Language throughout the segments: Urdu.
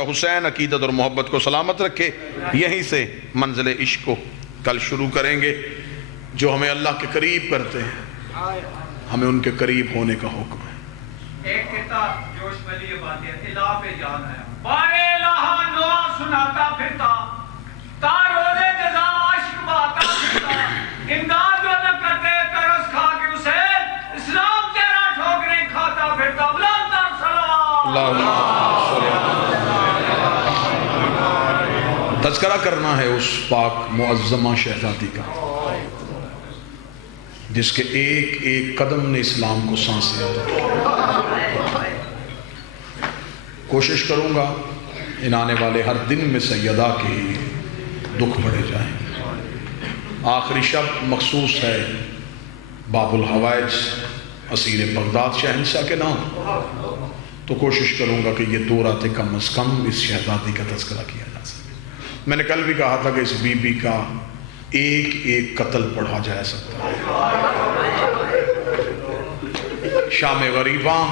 بادشاہ حسین عقیدت اور محبت کو سلامت رکھے. یہیں سے منزل عشق کو کل شروع کریں گے. جو ہمیں اللہ کے قریب کرتے ہیں ہمیں ان کے قریب ہونے کا حکم ہے. ایک کتاب جوش ملی بات ہے الہ پہ جان ہے بارے الہ دعا سناتا پھرتا تاروزے جزا عشق باتا پھرتا امداد جو نہ کرتے ترس کھا کے اسے اسلام تیرا ٹھوکریں کھاتا پھرتا بلند تر سلام. تذکرہ کرنا ہے اس پاک معظمہ شہزادی کا جس کے ایک ایک قدم نے اسلام کو سانس دیا. کوشش کروں گا ان آنے والے ہر دن میں سیدہ کے ہی دکھ بڑھے جائیں. آخری شب مخصوص ہے باب الحوائج اسیر بغداد شہنشاہ کے نام. تو کوشش کروں گا کہ یہ 2 راتیں کم از کم اس شہزادی کا تذکرہ کیا جا سکے. میں نے کل بھی کہا تھا کہ اس بی بی کا ایک ایک قتل پڑھا جا سکتا ہے. شام غریباں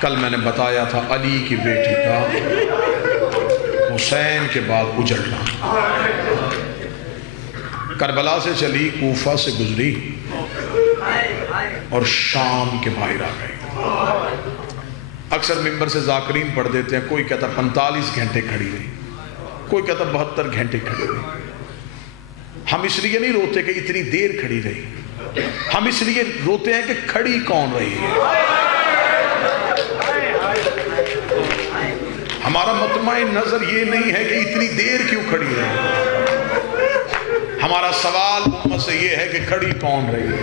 کل میں نے بتایا تھا علی کی بیٹی کا حسین کے بعد اجڑنا. کربلا سے چلی کوفہ سے گزری اور شام کے باہر آ گئی. اکثر ممبر سے ذاکرین پڑھ دیتے ہیں. کوئی کہتا 45 گھنٹے کھڑی رہی, کوئی کہتا 72 گھنٹے کھڑی رہی. ہم اس لیے نہیں روتے کہ اتنی دیر کھڑی رہی, ہم اس لیے روتے ہیں کہ کھڑی کون رہی ہے. ہمارا مطمع نظر یہ نہیں ہے کہ اتنی دیر کیوں کھڑی رہی. ہمارا سوال امت سے یہ ہے کہ کھڑی کون رہی ہے.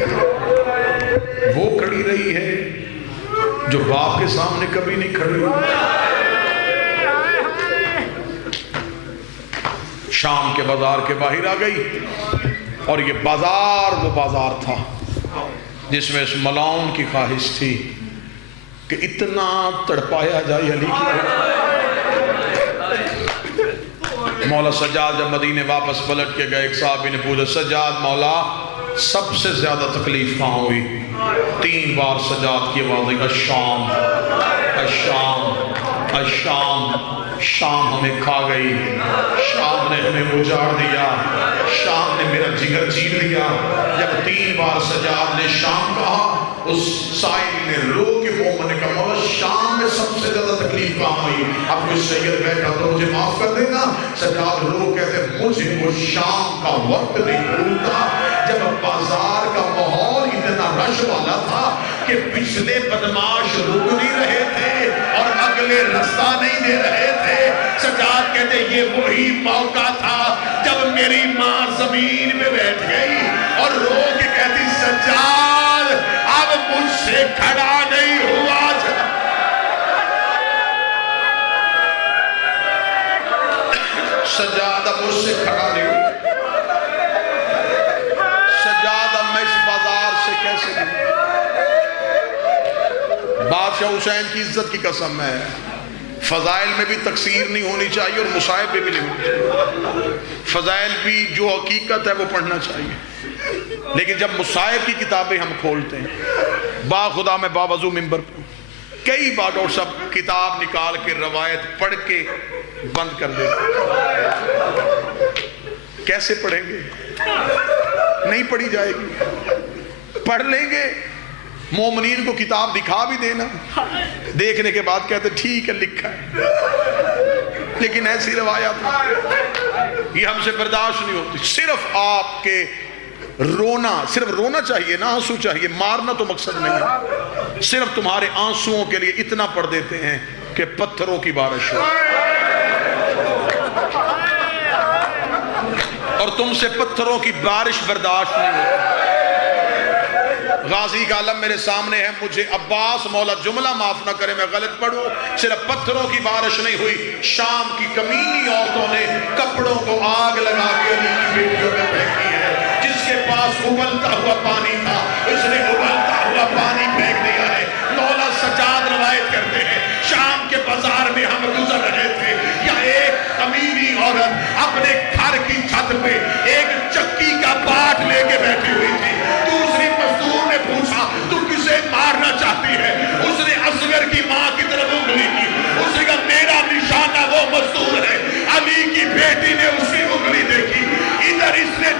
وہ کھڑی رہی ہے جو باپ کے سامنے کبھی نہیں کھڑی ہوئی. شام کے بازار کے باہر آ گئی اور یہ بازار وہ بازار تھا جس میں اس ملاؤن کی خواہش تھی کہ اتنا تڑپایا جائے علی کی. مولا سجاد جب مدینے واپس پلٹ کے گئے, ایک صحابی نے پوچھا سجاد مولا سب سے زیادہ تکلیف کہاں ہوئی؟ 3 بار سجاد کی آواز آئی الشام الشام الشام. شام ہمیں کھا گئی, شام نے ہمیں اجاڑ دیا, شام نے میرا جگر چیر لیا. جب 3 بار سجاد نے شام کہا اس سائل نے رو کے منہ میں کہا مولا شام میں سب سے زیادہ تکلیف کہاں ہوئی؟ اب کوئی سید بیٹھا تو مجھے معاف کر دینا. سجاد رو کہتے مجھے وہ شام کا وقت نہیں بھولتا جب بازار کا ماحول اتنا رش والا تھا کہ پچھلے بدماش رک نہیں رہے تھے اور اگلے رستہ نہیں دے رہے تھے. سجاد کہتے یہ وہی موقع تھا جب میری ماں زمین پہ بیٹھ گئی اور رو کے کہتی سجاد اب مجھ سے کھڑا نہیں ہوا. سجاد اب مجھ سے کھڑا نہیں ہوا. سجاد اب میں اس بازار سے کیسے دوں؟ بادشاہ حسین کی عزت کی قسم ہے فضائل میں بھی تقصیر نہیں ہونی چاہیے اور مصائب بھی نہیں ہونی چاہیے. فضائل بھی جو حقیقت ہے وہ پڑھنا چاہیے, لیکن جب مصائب کی کتابیں ہم کھولتے ہیں با خدا میں باوضو ممبر پر کئی بار اور سب کتاب نکال کے روایت پڑھ کے بند کر دیتے. کیسے پڑھیں گے؟ نہیں پڑھی جائے گی. پڑھ لیں گے, مومنین کو کتاب دکھا بھی دینا, دیکھنے کے بعد کہتے ٹھیک ہے لکھا ہے, لیکن ایسی روایات یہ ہم سے برداشت نہیں ہوتی. صرف آپ کے رونا, صرف رونا چاہیے نا, آنسو چاہیے, مارنا تو مقصد نہیں ہے. صرف تمہارے آنسوؤں کے لیے اتنا پڑھ دیتے ہیں کہ پتھروں کی بارش ہو اور تم سے پتھروں کی بارش برداشت نہیں ہوتی. غازی کا علم میرے سامنے ہے, مجھے عباس مولا جملہ معاف نہ کرے میں غلط پڑھوں, صرف پتھروں کی بارش نہیں ہوئی. شام کی کمینی عورتوں نے کپڑوں کو آگ لگا کے علی کی بیٹیوں میں پھینکی ہے. جس کے پاس ابلتا ہوا پانی تھا اس نے ابلتا ہوا پانی پھینک دیا ہے. مولا سجاد روایت کرتے ہیں شام کے بازار میں ہم گزر رہے تھے, یا ایک کمینی عورت اپنے گھر کی چھت پہ ایک چکی کا پاٹ لے کے بیٹھی ہوئی تھی. دوسری مزدور نے پوچھا تو کسے مارنا چاہتی ہے؟ اس نے اصغر کی ماں کی طرف انگلی کی. اس نے کہا میرا نشان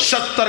70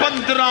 15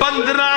15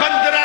15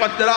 15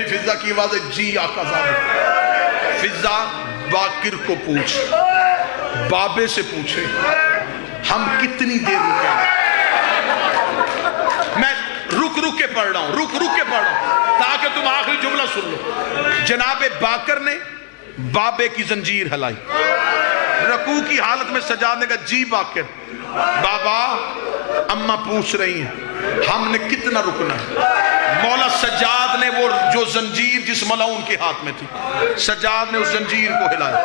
پھر فضا کی آواز ہے جی آقا زادہ. فضا باقر کو پوچھ، بابے سے پوچھے ہم کتنی دیر رکیں. میں رک کے پڑھ رہا ہوں تاکہ تم آخری جملہ سن لو. جناب باقر نے بابے کی زنجیر ہلائی. رکوع کی حالت میں سجاد نے کہا جی باقر، بابا اماں پوچھ رہی ہیں ہم نے کتنا رکنا ہے. مولا سجاد نے وہ جو زنجیر جس ملعون کے ہاتھ میں تھی، سجاد نے اس زنجیر کو ہلایا.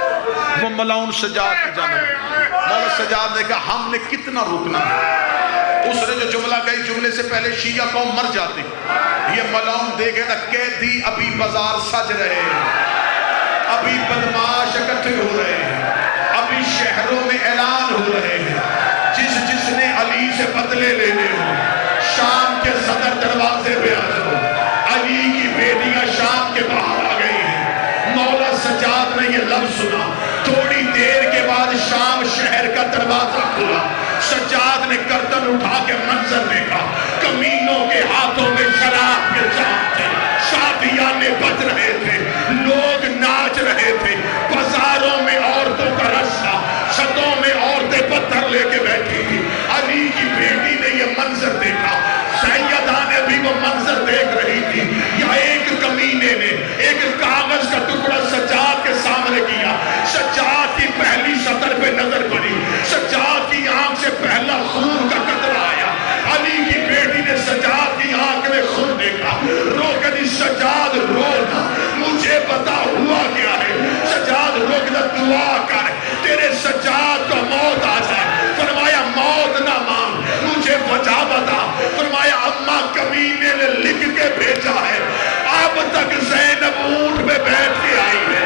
وہ ملعون سجاد کی جانب. مولا سجاد نے کہا ہم نے کتنا رکنا ہے. اس نے جو جملہ کہی، جملے سے پہلے شیعہ قوم مر جاتی. یہ ملعون دیکھے نا، قیدی ابھی بازار سج رہے ہیں، ابھی بدماش اکٹھے ہو رہے ہیں، ابھی شہروں میں اعلان ہو رہے ہیں. جس نے علی سے بدلے لینے ہو شام کے صدر دروازے پہ آ جاؤ. علی کی بیٹیاں شام کے باہر آ گئی ہیں. مولا سجاد نے یہ لفظ سنا. تھوڑی دیر کے بعد شام شہر کا دروازہ کھلا. سجاد نے گردن اٹھا کے منظر دیکھا. کمینوں کے ہاتھوں میں شراب کے جام تھے، شادیانے بج رہے تھے، لوگ ناچ رہے تھے. بازاروں میں عورتوں کا رش تھا، چھتوں میں عورتیں پتھر لے کے بیٹھی تھی. علی کی بیٹی نے یہ منظر دیکھا. سیدہ نے بھی وہ منظر دیکھ رہی تھی. یا ایک کمینے نے ایک کاغذ کا ٹکڑا سجاد کے سامنے کیا. سجاد کی پہلی سطر پہ نظر پڑی. سجاد کی آنکھ سے پہلا خون کا قطرہ آیا. علی کی بیٹی نے سجاد کی آنکھ میں خون دیکھا. رو کے دی سجاد رونا، مجھے بتا ہوا کیا ہے. سجاد رو کے دعا کر تیرے سجاد کو موت آ جائے. فرمایا موت نہ مانگ، مجھے وجہ بتا. فرمایا اماں کمینے نے لکھ کے بھیجا ہے، اب تک زینب اونٹ میں بیٹھ کے آئی ہے،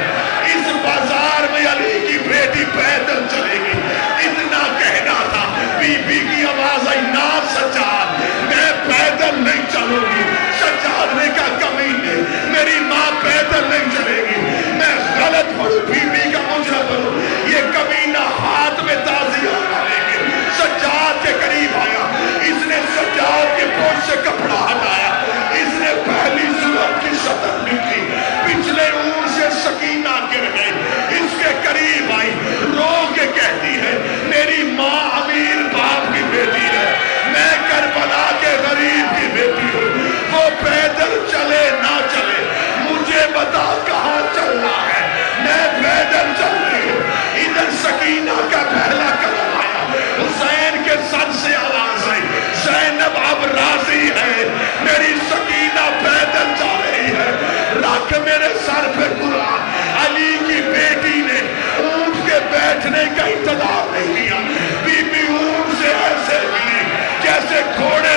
اس بازار میں علی کی بیٹی پیدل چلے گی. اتنا کہنا تھا، بی بی کی آواز آئی نا سجاد میں پیدل نہیں چلوں گی. سجاد نے کہا کمینے میری ماں پیدل نہیں چلے گی. میں غلط پڑھوں، بی بی کا مجرم بنوں. یہ کمینہ ہاتھ میں تازیہ لے کے سجاد کے قریب آیا. اس نے سجاد کے پوش سے کپڑا ہٹایا. اس نے پہلی صورت کی سطر لکھی. پچھلے اون سے سکینہ گر گئی. اس کے قریب آئی، رو کے کہتی ہے میری ماں امیر باپ کی بیٹی ہے، میں کربلا کے غریب کی بیٹی ہوں. وہ پیدل چلے نہ چلے مجھے بتا کہاں چلنا ہے. میں پیدل چل رہی ہوں. ادھر سکینہ کا پہلا قدم آیا. حسین کے سر سے آواز آئی زینب اب راضی ہے، میری سکینہ پیدل جا رہی ہے. رکھ میرے سر پہ قرآن. علی کی بیٹی نے اونٹ کے بیٹھنے کا انتظار نہیں کیا. بی بی اونٹ سے ایسے گری جیسے گھوڑے